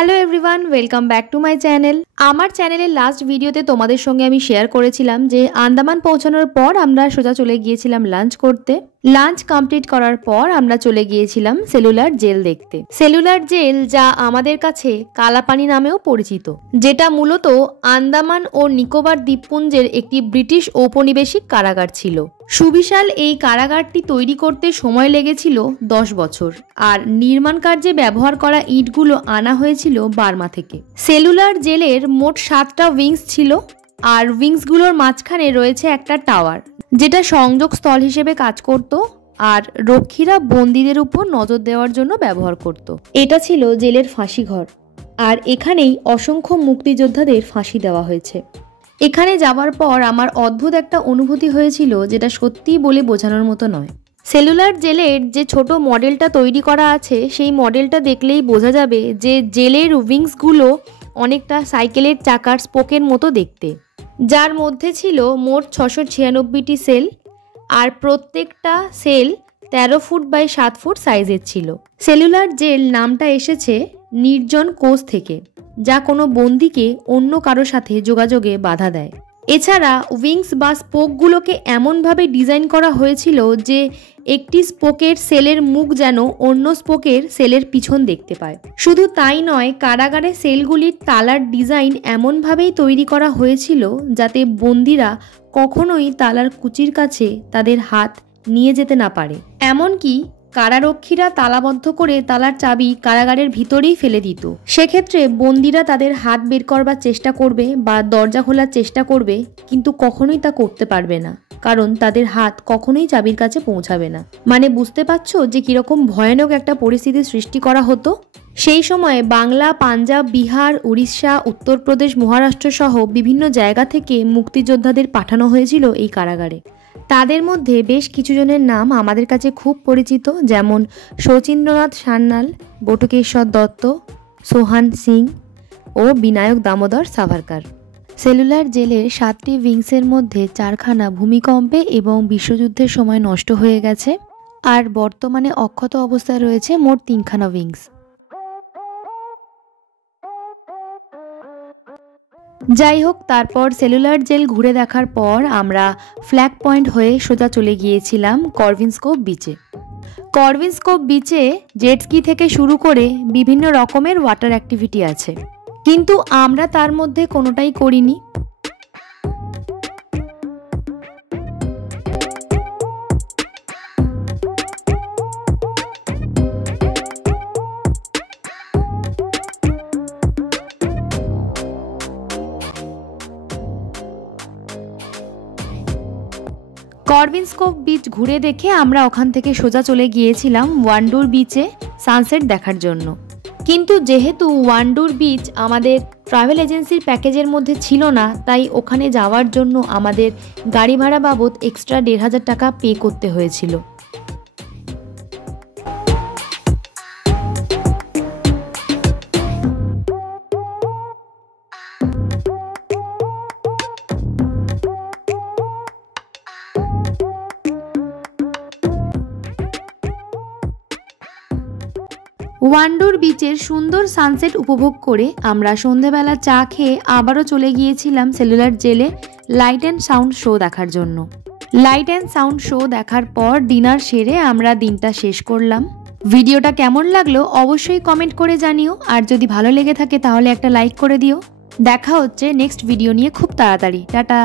Hello everyone, welcome back to my channel. আমার চ্যানেলের last ভিডিওতে তোমাদের সঙ্গে আমি শেয়ার করেছিলাম যে আন্দামান পৌঁছানোর পর আমরা সোজা চলে গিয়েছিলাম লাঞ্চ করতে। লাঞ্চ কমপ্লিট করার পর আমরা চলে গিয়েছিলাম সেলুলার জেল দেখতে। সেলুলার জেল, যা আমাদের কাছে কালাপানি নামেও পরিচিত, যেটা মূলত আন্দামান ও নিকোবর দ্বীপপুঞ্জের একটি ব্রিটিশ ঔপনিবেশিক কারাগার ছিল। সুবিশাল এই কারাগারটি তৈরি করতে সময় লেগেছিল 10 বছর, আর নির্মাণ কার্যে ব্যবহার করা ইটগুলো আনা হয়েছিল বার্মা থেকে। সেলুলার জেলের মোট 7টা উইংস ছিল, আর উইংসগুলোর মাঝখানে রয়েছে একটা টাওয়ার, যেটা সংযোগ স্থল হিসেবে কাজ করত আর রক্ষীরা বন্দীদের উপর নজর দেওয়ার জন্য ব্যবহার করত। এটা ছিল জেলের ফাঁসি ঘর, আর এখানেই অসংখ্য মুক্তিযোদ্ধাদের ফাঁসি দেওয়া হয়েছে। এখানে যাওয়ার পর আমার অদ্ভুত একটা অনুভূতি হয়েছিল, যেটা সত্যিই বলে বোঝানোর মতো নয়। সেলুলার জেলের যে ছোট মডেলটা তৈরি করা আছে, সেই মডেলটা দেখলেই বোঝা যাবে যে জেলের উইংসগুলো অনেকটা সাইকেলের চাকার স্পোকের মতো দেখতে, যার মধ্যে ছিল মোট 696টি সেল, আর প্রত্যেকটা সেল 13 ফুট বাই 7 ফুট সাইজের ছিল। সেলুলার জেল নামটা এসেছে নির্জন কোষ থেকে, যা কোনো বন্দীকে অন্য কারো সাথে যোগাযোগে বাধা দেয়। এছাড়া উইংস বা স্পোকগুলোকে এমনভাবে ডিজাইন করা হয়েছিল যে একটি স্পোকের সেলের মুখ যেন অন্য স্পোকের সেলের পিছন দেখতে পায়। শুধু তাই নয়, কারাগারের সেলগুলির তালার ডিজাইন এমনভাবেই তৈরি করা হয়েছিল যাতে বন্দীরা কখনোই তালার কুচির কাছে তাদের হাত নিয়ে যেতে না পারে। এমনকি কারারক্ষীরা তালাবদ্ধ করে তালার চাবি কারাগারের ভিতরেই ফেলে দিত। সেক্ষেত্রে বন্দীরা তাদের হাত বের করবার চেষ্টা করবে বা দরজা খোলার চেষ্টা করবে, কিন্তু কখনোই তা করতে পারবে না, কারণ তাদের হাত কখনোই চাবির কাছে পৌঁছাবে না। মানে বুঝতে পারছো যে কিরকম ভয়ানক একটা পরিস্থিতির সৃষ্টি করা হতো। সেই সময় বাংলা, পাঞ্জাব, বিহার, উড়িষ্যা, উত্তরপ্রদেশ, মহারাষ্ট্র সহ বিভিন্ন জায়গা থেকে মুক্তিযোদ্ধাদের পাঠানো হয়েছিল এই কারাগারে। তাদের মধ্যে বেশ কিছু জনের নাম আমাদের কাছে খুব পরিচিত, যেমন শচীন্দ্রনাথ সান্যাল, বটুকেশ্বর দত্ত, সোহান সিং ও বিনায়ক দামোদর সাভারকার। সেলুলার জেলের 7টি উইংসের মধ্যে 4খানা ভূমিকম্পে এবং বিশ্বযুদ্ধের সময় নষ্ট হয়ে গেছে, আর বর্তমানে অক্ষত অবস্থায় রয়েছে মোট 3খানা উইংস। যাই হোক, তারপর সেলুলার জেল ঘুরে দেখার পর আমরা ফ্ল্যাগ পয়েন্ট হয়ে সোজা চলে গিয়েছিলাম করভিনস্কোপ বিচে। করভিনস্কোপ বিচে জেটস্কি থেকে শুরু করে বিভিন্ন রকমের ওয়াটার অ্যাক্টিভিটি আছে, কিন্তু আমরা তার মধ্যে কোনোটাই করিনি। করভিনস্কোপ বিচ ঘুরে দেখে আমরা ওখান থেকে সোজা চলে গিয়েছিলাম ওয়ান্ডুর বিচে সানসেট দেখার জন্য। কিন্তু যেহেতু ওয়ান্ডুর বিচ আমাদের ট্রাভেল এজেন্সির প্যাকেজের মধ্যে ছিল না, তাই ওখানে যাওয়ার জন্য আমাদের গাড়ি ভাড়া বাবদ এক্সট্রা 1500 টাকা পে করতে হয়েছিল। ওয়ান্ডুর বিচের সুন্দর সানসেট উপভোগ করে আমরা সন্ধেবেলা চা খেয়ে আবারও চলে গিয়েছিলাম সেলুলার জেলে লাইট অ্যান্ড সাউন্ড শো দেখার জন্য। লাইট অ্যান্ড সাউন্ড শো দেখার পর ডিনার সেরে আমরা দিনটা শেষ করলাম। ভিডিওটা কেমন লাগলো অবশ্যই কমেন্ট করে জানিও, আর যদি ভালো লেগে থাকে তাহলে একটা লাইক করে দিও। দেখা হচ্ছে নেক্সট ভিডিও নিয়ে খুব তাড়াতাড়ি। টাটা।